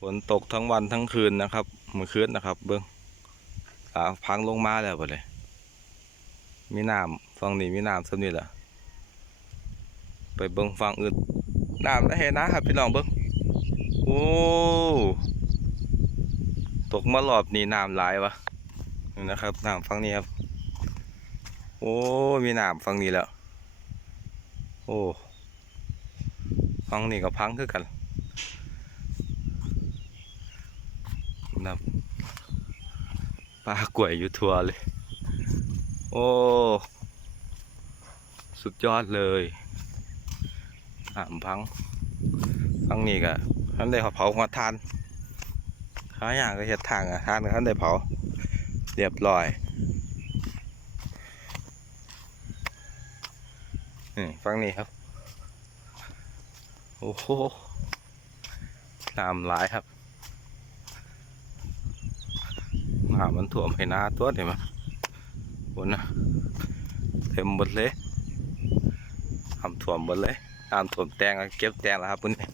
ฝนตกทั้งวันทั้งคืนนะครับเมื่อคืนนะครับ เบิ้งอ่าพังลงมาแล้วบ่เลยมีน้ำฝั่งนี้มีน้ำสำนี่แหละไปเบิ้งฝั่งอื่นน้ำแล้วเห็นนะครับพี่น้องเบิ้งโอ้ตกมารอบนี้น้ำหลายวะนี่นะครับน้ำฝั่งนี้ครับ โอ้มีน้ำฝั่งนี้แล้ว โอ้ฝั่งนี้ก็พังคือกัน นับปลากล้วยอยู่ทัวเลย โอ้ สุดยอดเลยน้ำพังฝั่งนี้ก็ท่านได้เผาหัวทานข้าอย่างก็เห็ดทางอะทานก็ท่านได้เผา เรียบร้อยนี่ฟังนี่ครับ โอ้โหน้ำหลายครับ น้ำมันท่วมให้นาตัวเห็นไหมบนนะเต็มหมดเลยน้ำท่วมหมดเลยน้ำท่วมแตงเก็บแตงแล้วครับพุ่นนี่